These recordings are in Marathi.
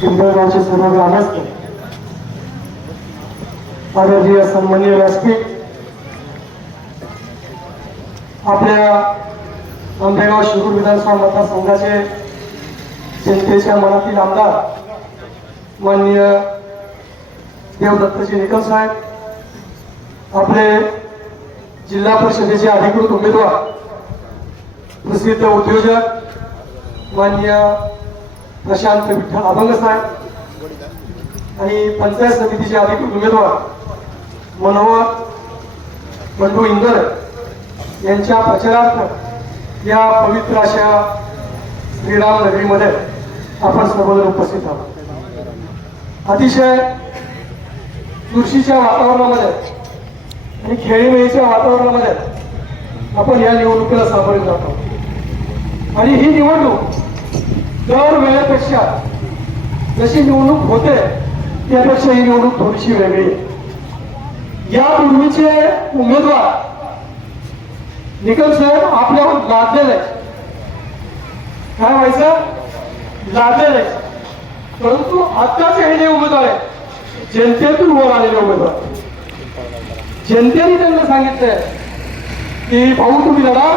पिंपळगावचे सर्व ग्रामस्थ आदरणीय सन्माननीय व्यासपीठ आपल्या आंबेगाव शिरूर विधानसभा मतदारसंघाचे जनतेच्या मनातील आमदार माननीय देवदत्तजी निकम साहेब आपले जिल्हा परिषदेचे अधिकृत उमेदवार प्रसिद्ध उद्योजक मान्य प्रशांत विठ्ठल अभंग साहेब आणि पंचायत समितीचे अधिकृत उमेदवार मनोहर बंडू इंदर यांच्या प्रचारार्थ या पवित्र अशा श्रीराम नगरीमध्ये आपण सर्वजण उपस्थित आहोत. अतिशय चुरशीच्या वातावरणामध्ये आणि खेळीमेळीच्या वातावरणामध्ये आपण या निवडणुकीला सामोरे जातो आणि ही निवडणूक दर वेळेपेक्षा जशी निवडणूक होते त्यापेक्षा ही निवडणूक थोडीशी वेगळी आहे. यापूर्वीचे उमेदवार निकम साहेब आपल्यावर लादलेले काय व्हायचं? लादलेले परंतु आत्ताचे हे जे उमेदवार आहेत जनतेतून वर आलेले उमेदवार जनतेने त्यांना सांगितलंय की भाऊ तुम्ही लढा.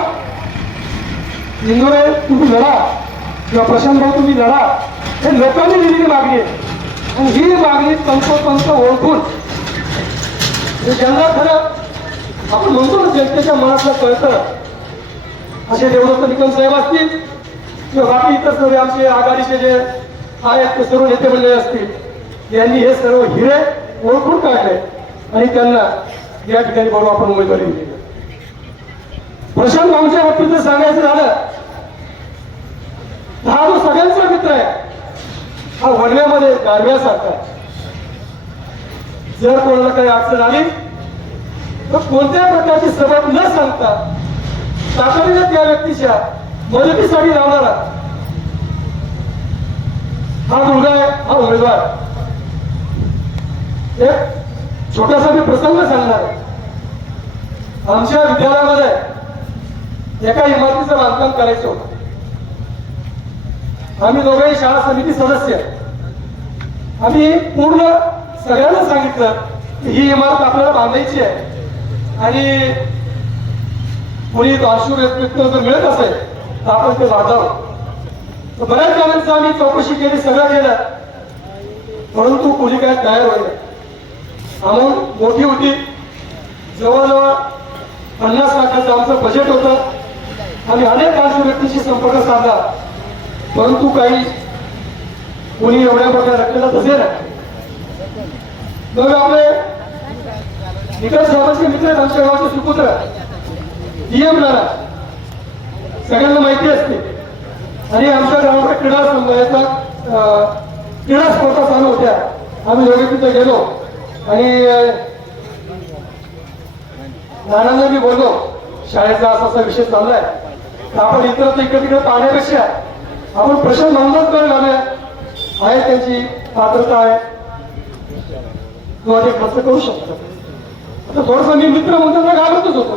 इंदोरे तुम्ही लढा. किंवा प्रशांत भाऊ तुम्ही लढा. हे लोकांनी दिलेली मागणी आहे. आणि ही मागणी तंतोतंत ओळखून ज्यांना खरं आपण म्हणतो ना जनतेच्या मनातलं कळतं असे देवदत्त निकम साहेब असतील किंवा बाकी इतर सर्व आमचे आघाडीचे जे आहेत ते सर्व नेते मंडळी असतील यांनी हे सर्व हिरे ओळखून काढले आणि त्यांना या ठिकाणी बरोबर आपण उमेदवारी दिली. प्रशांत भाऊच्या बाबतीत जर सांगायचं झालं हा जो सगळ्यांचा मित्र आहे हा वडव्यामध्ये गारव्यासारखा आहे. जर कोणाला काही अडचण आली तर कोणत्याही प्रकारची सबब न सांगता तातडीने त्या व्यक्तीच्या मदतीसाठी लावणारा हा मुलगा आहे हा उमेदवार एक छोटासा मी प्रसंग सांगणार आहे. आमच्या विद्यालयामध्ये एका इमारतीचं बांधकाम करायचं होतं. आम्ही दोघे शाळा समिती सदस्य. आम्ही पूर्ण सगळ्यांना सांगितलं की ही इमारत आपल्याला बांधायची आहे. आणि कोणी दाशूर व्यक्त जर मिळत असेल तर आपण ते बांधावं. तर बऱ्याच जणांचं आम्ही चौकशी केली सगळं केलं. परंतु कोणी काय तयार होईल अमाऊंट मोठी होती. जवळजवळ पन्नास लाखाचं आमचं बजेट होतं. आम्ही अनेक दाशूर व्यक्तीशी संपर्क साधला. परंतु काही कोणी एवढ्या मोठ्या रकमेला तसे नाही. मग आपले निकट साहेबांचे मित्र आमच्या गावाचे सुपुत्र डीएम राणा सगळ्यांना माहिती असते. आणि आमच्या गावाचा क्रीडा संघाचा अं, क्रीडा स्पर्धा चालू होत्या. आम्ही दोघे तिथे गेलो. आणि नानांना मी बोललो शाळेचा असा असा विषय चाललाय. तर आपण इतर इकडे तिकडे पाहण्यापेक्षा आपण प्रश्न नोंदच करायला लागले. आहे त्यांची पात्रता आहे. किंवा ते खर्च करू शकतो थोडस मी मित्र म्हणताना घाबरतच होतो.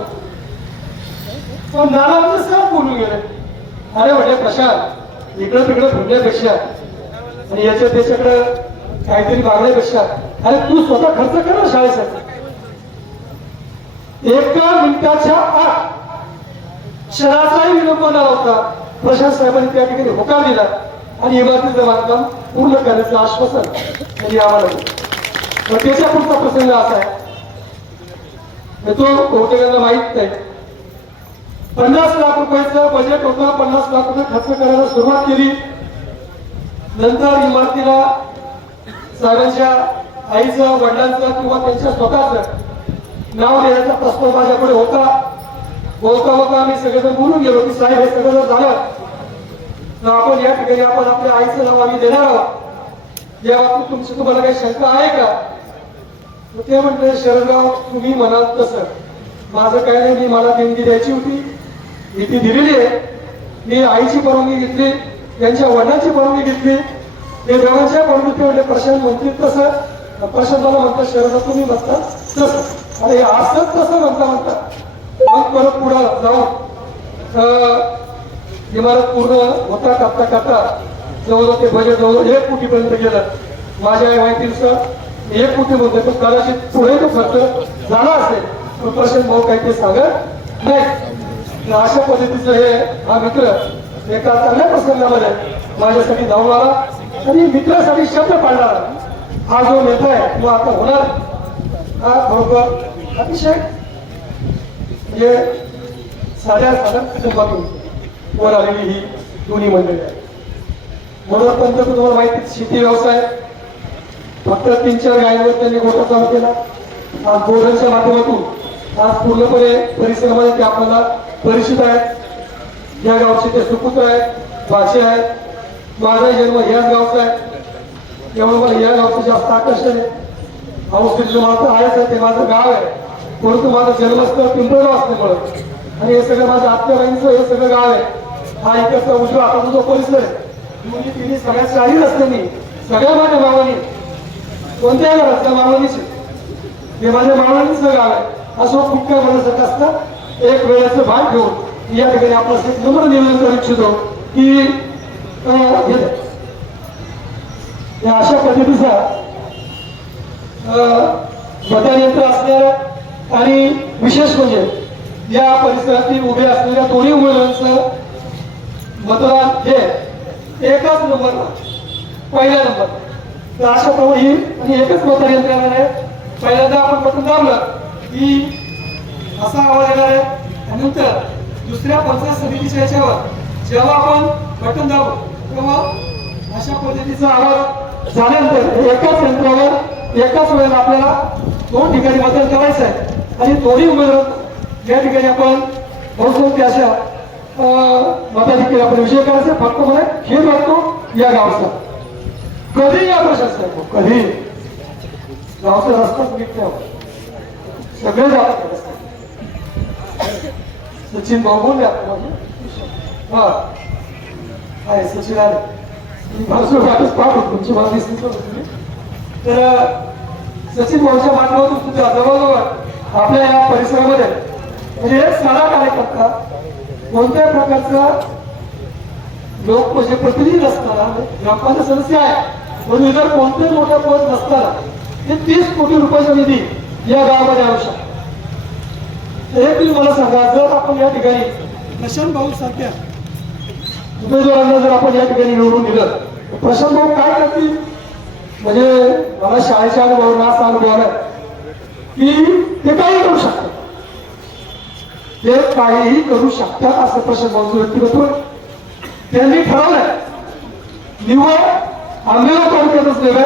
पण नाना म्हणजे सहज बोलून गेले. अरे म्हटले प्रशांत इकडं तिकडं फिरण्यापेक्षा आणि याच्या त्याच्याकडे काहीतरी मागण्यापेक्षा अरे तू स्वतः खर्च कर ना शाळेसाठी एका मिनिटाच्या आत क्षणाचाही विलंब न होता. प्रशांत साहेबांनी त्या ठिकाणी होकार दिला आणि इमारतीचं बांधकाम पूर्ण करण्याचं आश्वासन त्यांनी आम्हाला दिलं. मग त्याच्या पुढचा प्रसंग असा आहे. म्हणजे तो बहुतेकांना माहीत नाही. पन्नास लाख रुपयाचं बजेट होतं. पन्नास लाख रुपये खर्च करायला सुरुवात केली. नंतर इमारतीला साहेबांच्या आईचं वडिलांचं किंवा त्यांच्या स्वतःचं नाव लिहायचा प्रस्ताव माझ्याकडे होता. बोलता बोलता आम्ही सगळेजण बोलून गेलो की साहेब हे सगळं झालं आपण या ठिकाणी आपण आपल्या आईचं नाव आम्ही देणार आहोत. या बाबतीत तुमची तुम्हाला काही शंका आहे का? ते म्हणते शरणराव तुम्ही म्हणाल तसं. माझं काय नाही मी मला देणगी द्यायची होती. मी ती दिलेली आहे. मी आईची परवानगी घेतली त्यांच्या वडिलांची परवानगी घेतली. ते दोघांच्या परवानगी म्हणजे प्रशांत म्हणतील तसं. प्रशांत मला म्हणतात शरणराव तुम्ही म्हणता तसं. अरे असंच तसं म्हणता म्हणता. मग परत पुढं जाऊन इमारत पूर्ण होता कापता करता जवळ ते बजेट जवळ एक कोटीपर्यंत गेलं. माझ्या माहितीनुसार एक कोटी म्हणतोय पण कदाचित पुढे तो खर्च झाला असेल. पण प्रशांत भाऊ काही ते सांगत नाही अशा पद्धतीचं हे हा मित्र एका चांगल्या प्रसंगामध्ये माझ्यासाठी धावून आला. आणि मित्रासाठी शब्द पाडणारा हा जो नेता आहे तो आता होणार. हा बरोबर अतिशय म्हणजे साध्या साध्या कुटुंबातून. वर आलेली ही दोन्ही मंडळी आहे म्हणून पंत तुम्हाला माहिती शेती व्यवसाय फक्त तीन चार गायांवर त्यांनी गोठा चालू केला. आज बोर्डांच्या माध्यमातून आज पूर्णपणे परिसरामध्ये ते आपल्याला परिचित आहेत. या गावचे ते सुपुत्र आहेत भाषे आहेत. माझा जन्म ह्याच गावचा आहे. त्यामुळे मला या गावचं जास्त आकर्षण आहे. औषधी माझं आहेच आहे ते माझं गाव आहे. परंतु माझं जन्मस्थळ पिंपळगाव असल्यामुळं. आणि हे सगळं माझं आत्म्याबाईंचं हे सगळं गाव आहे. हा इकडचा उजवा? आपण जो परिसर आहे दोन्ही तिन्ही सगळ्या शाही रस्त्यांनी सगळ्या माझ्या मामानी कोणत्याही घरातल्या मामानीच ते माझ्या मामानीचं गाव आहे असं खूप काय म्हणण्यासारखं असतं? एक वेळेचं भाग घेऊन या ठिकाणी आपला नम्र निवेदन करू इच्छितो की अशा पद्धतीचा मतदानयंत्र असणाऱ्या आणि विशेष म्हणजे या परिसरातील उभे असलेल्या दोन्ही उमेदवारांचं मतदान हे एकाच नंबरला पहिला नंबर. तर अशा प्रमाणे ही आणि एकच मतदान येणार आहे. पहिल्यांदा आपण मतदान दाबलं की असा आवाज येणार आहे. आणि नंतर दुसऱ्या पंचायत समितीच्या याच्यावर जेव्हा आपण बटन दाबू तेव्हा अशा पद्धतीचा आवाज झाल्यानंतर एकाच यंत्रावर एकाच वेळेला आपल्याला दोन ठिकाणी मतदान करायचं आहे. आणि दोन्ही उमेदवार या ठिकाणी आपण बहुसंख्य अशा अं, केला पण विषय करायचा फक्त मला हे वाटतो या गावचा. कधी या प्रशासन कधी? गावचा रस्ताच निघतो सगळे जातात सचिन भाऊ बोलले आपण हा. आहे सचिन आले. मी भाजू वाटच पाहतो तुमची मला दिसली तर तर सचिन भाऊच्या माध्यमातून तुमच्या जवळजवळ आपल्या या परिसरामध्ये म्हणजे सारा कार्यकर्ता कोणत्या प्रकारचा लोक म्हणजे प्रतिनिधी नसताना ग्रामपंचायत सदस्य आहे. म्हणून इतर कोणतेही मोठ्या पद नसताना ते तीस कोटी रुपयाचा निधी या गावामध्ये आणू शकतो हे तुम्ही मला सांगा जर आपण या ठिकाणी प्रशांत भाऊ सारख्या उमेदवारांना जर आपण या ठिकाणी निवडून दिलं तर प्रशांत भाऊ काय करतील? म्हणजे मला शाळेच्या अनुभवांना असा अनुभव आहे की ते काही करू शकतात. ते काहीही करू शकतात असं प्रशांत भाऊचं व्यक्तिमत्व त्यांनी ठरवलंय. निव्वळ आंबेगाव तालुक्यातच नव्हे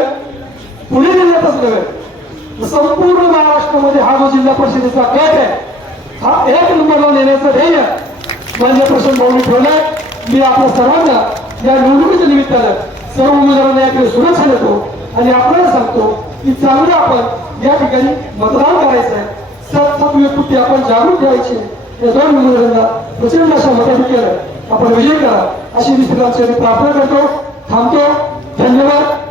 पुणे जिल्ह्यातच नव्हे संपूर्ण महाराष्ट्रामध्ये हा जो जिल्हा परिषदेचा गट आहे हा एक नंबरला नेण्याचं ध्येय मान्य प्रश्न भाऊनी ठेवलाय. मी आपल्या सर्वांना या निवडणुकीच्या निमित्तानं सर्व उमेदवारांना याकडे शुभेच्छा देतो आणि आपल्याला सांगतो की चांगलं आपण या ठिकाणी मतदान करायचं आहे सत आपण जागृत ठेवायची या दोन उमेदवारांना प्रचंड अशा मताधिक्यानं आपण विजय करा. अशी मी सगळ्यांची प्रार्थना करतो. थांबतो. धन्यवाद.